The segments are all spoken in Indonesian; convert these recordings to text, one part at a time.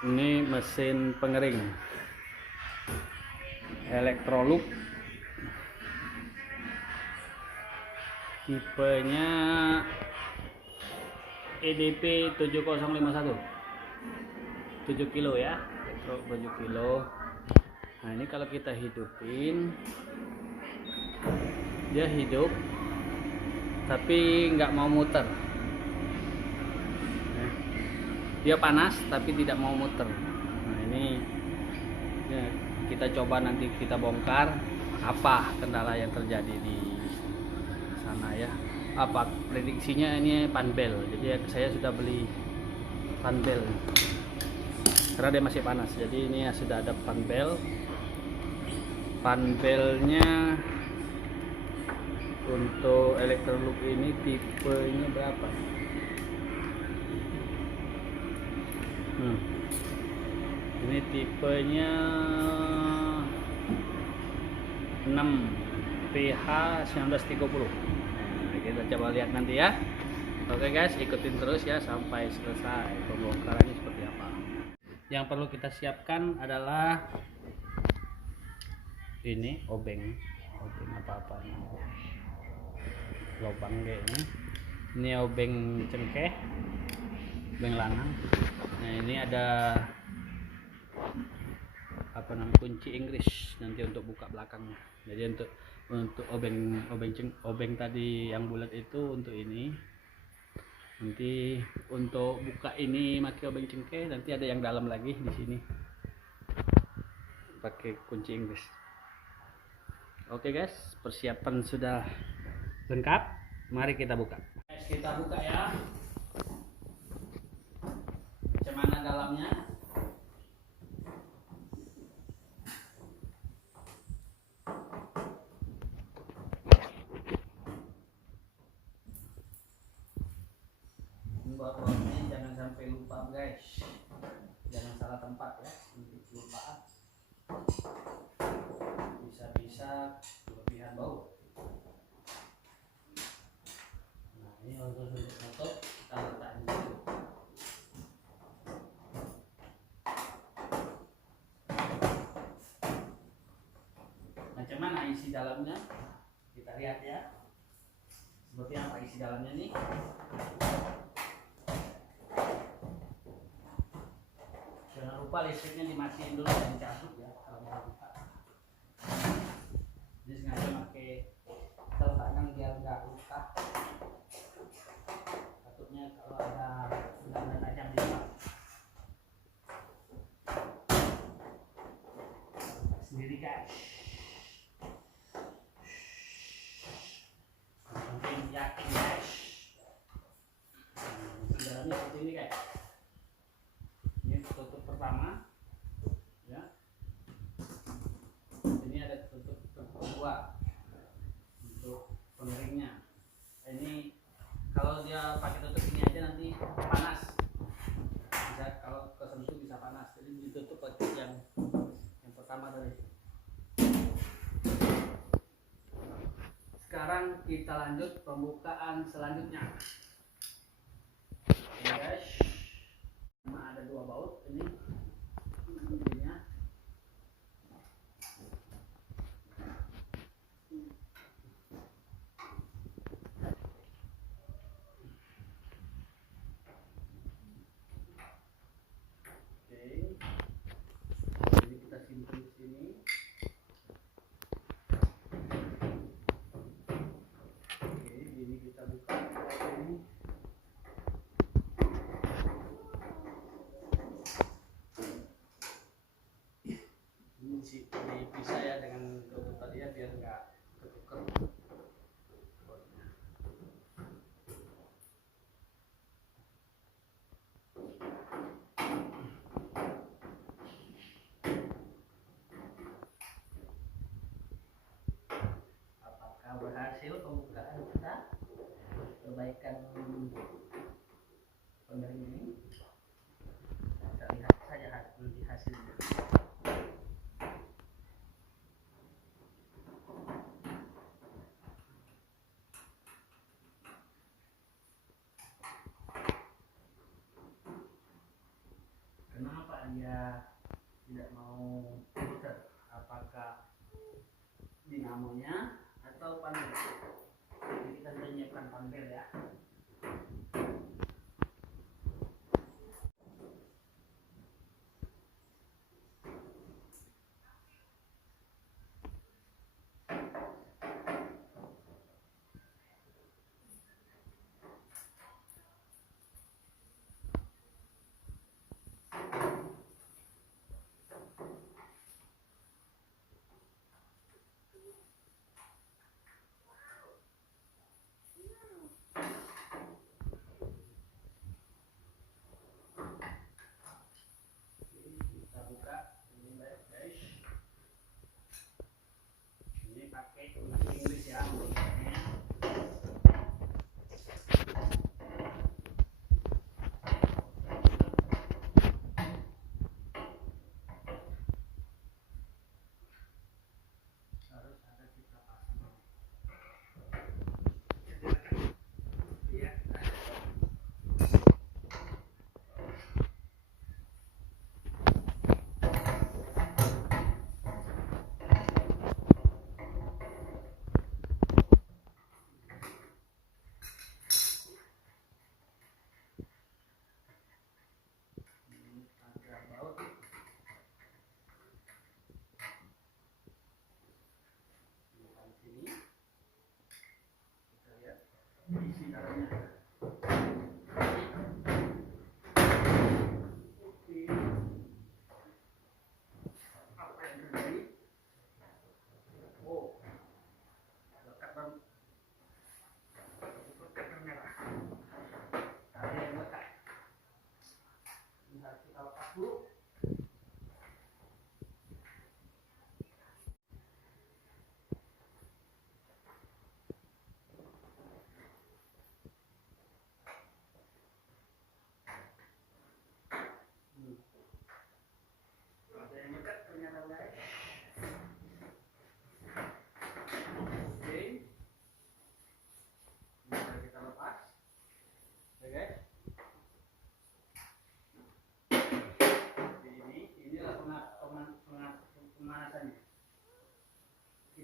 Ini mesin pengering Electrolux, tipenya EDP 7051, 7 kilo ya, Electrolux 7 kilo. Nah ini kalau kita hidupin, dia hidup tapi nggak mau muter. Dia panas tapi tidak mau muter. Nah ini ya, kita coba nanti kita bongkar apa kendala yang terjadi di sana ya. Apa prediksinya, ini panbel. Jadi saya sudah beli panbel karena dia masih panas. Jadi ini sudah ada panbel. Panbelnya untuk Electrolux ini tipenya berapa? Ini tipenya 6 PH 1930. Nah, kita coba lihat nanti ya. Oke guys, ikutin terus ya sampai selesai pembongkarannya seperti apa. Yang perlu kita siapkan adalah ini obeng apa-apa ini. Lubang kayak ini. Ini obeng cengkeh, obeng lanang. Nah ini ada apa namanya, kunci Inggris nanti untuk buka belakangnya. Jadi untuk obeng tadi yang bulat itu untuk ini. Nanti untuk buka ini pakai obeng cengkeh, nanti ada yang dalam lagi di sini pakai kunci Inggris. Oke guys, persiapan sudah lengkap. Mari kita buka. Guys, kita buka ya. Macam mana dalamnya? Buat-buatnya jangan sampai lupa guys. Jangan salah tempat ya, nanti kelupaan. Bisa kelebihan bau. Nah ini untuk nutup kita letak di situ. Macam mana isi dalamnya? Kita lihat ya. Seperti apa isi dalamnya nih? Jangan lupa listriknya dimatiin dulu dan dicabut ya kalau mau buka. Jadi sengaja pakai letakkan biar nggak luka. Takutnya kalau ada benda tajam di dalam. Sendiri guys. Mungkin yakin guys. Dalamnya seperti ini guys. Ini tutup pertama ya. Ini ada tutup kedua untuk pengeringnya. Ini kalau dia pakai tutup ini aja nanti panas, bisa kalau kesentuh bisa panas. Jadi ditutup pakai yang pertama tadi. Sekarang kita lanjut pembukaan selanjutnya. Ini guys, ada 2 baut ini intinya. Oke, jadi kita simpan di sini. Oke, ini kita buka ini. Dipisah ya dengan tutup tadi ya biar nggak ketuker. Apakah berhasil pembukaan kita? Perbaikan pengering ini? Kita lihat saja nanti hasilnya. Kenapa dia tidak mau muter, apakah dinamonya atau panel. Jadi kita sudah menyiapkan panel ya. Isi dalamnya. Oke. Apa yang terjadi? Oh, lekat bang. Lekat merah. Ada yang lekat. Ini harus kita lepas dulu.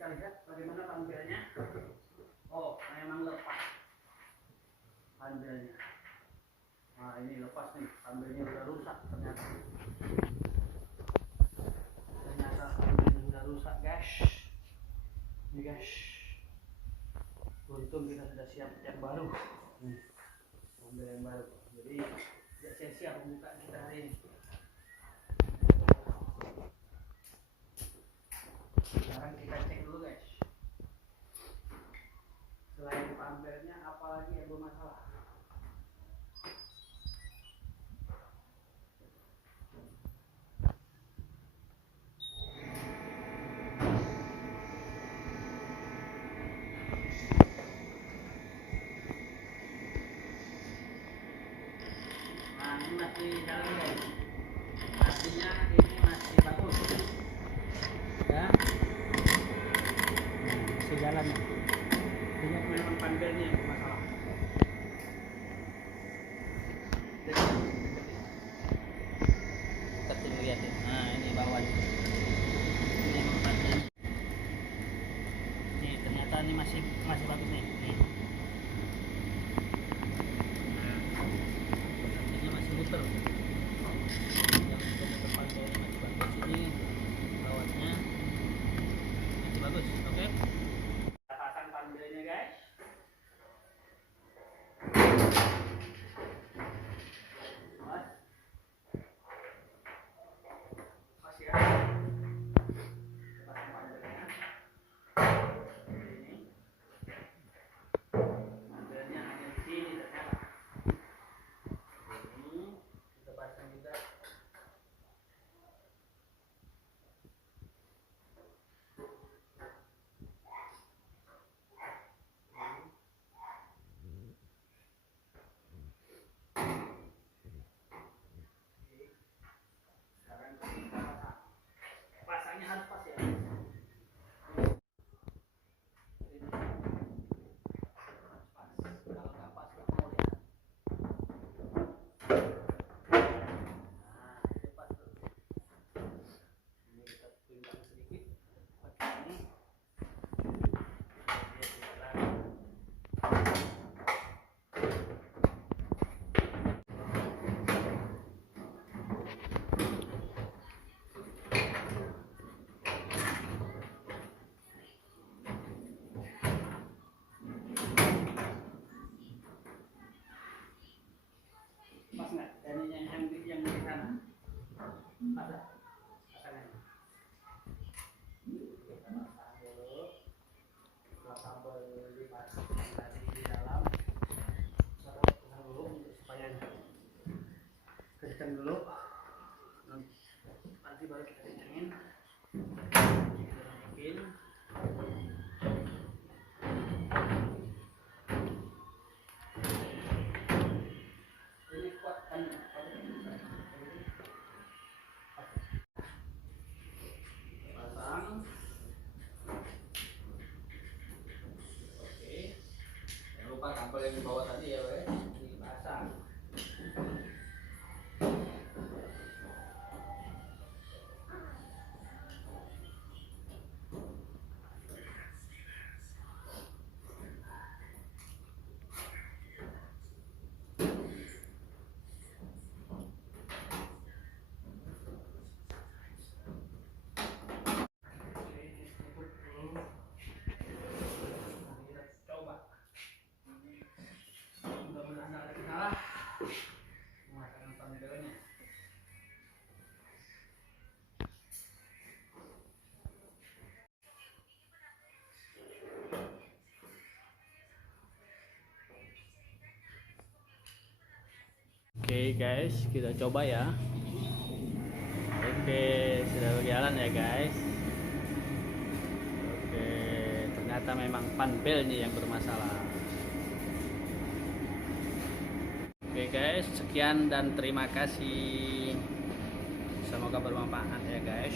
Kita lihat bagaimana panelnya. Oh, memang lepas panelnya. Nah, ini lepas nih, panelnya sudah rusak ternyata. Ternyata panelnya sudah rusak, guys. Ini guys. Untung kita sudah siap yang baru. Nih, panel yang baru. Jadi tidak sia-sia pembukaan kita hari ini. Sekarang kita cek dulu guys. Selain panelnya apalagi yang bermasalah. Nah, ini masih jalan guys. Artinya ini masih bagus. Ya. Masih jalan. Ini memang panelnya yang bermasalah. Kita coba lihat ya. Nah, ini bawahnya. Ini memang panelnya. Nih, ternyata ini masih bagus nih. Nih. Ini masih muter. Yang muter panelnya masih bagus. Ini bawahnya masih bagus. Oke. Pasang panelnya guys. nggak? Yang di sana. Ada. Kita pasang dulu. Setelah sambal dipasang tadi di dalam, taruh dulu supaya kencang dulu. Nanti baru kita kencangin. Kita masukin. Ini kuat kan? Pasang. Oke. Jangan lupa kabel yang di bawah tadi ya, weh. Dipasang. Oke guys, kita coba ya. Oke, sudah berjalan ya guys. Oke, ternyata memang panpelnya yang bermasalah. Oke guys, sekian dan terima kasih. Semoga bermanfaat ya guys.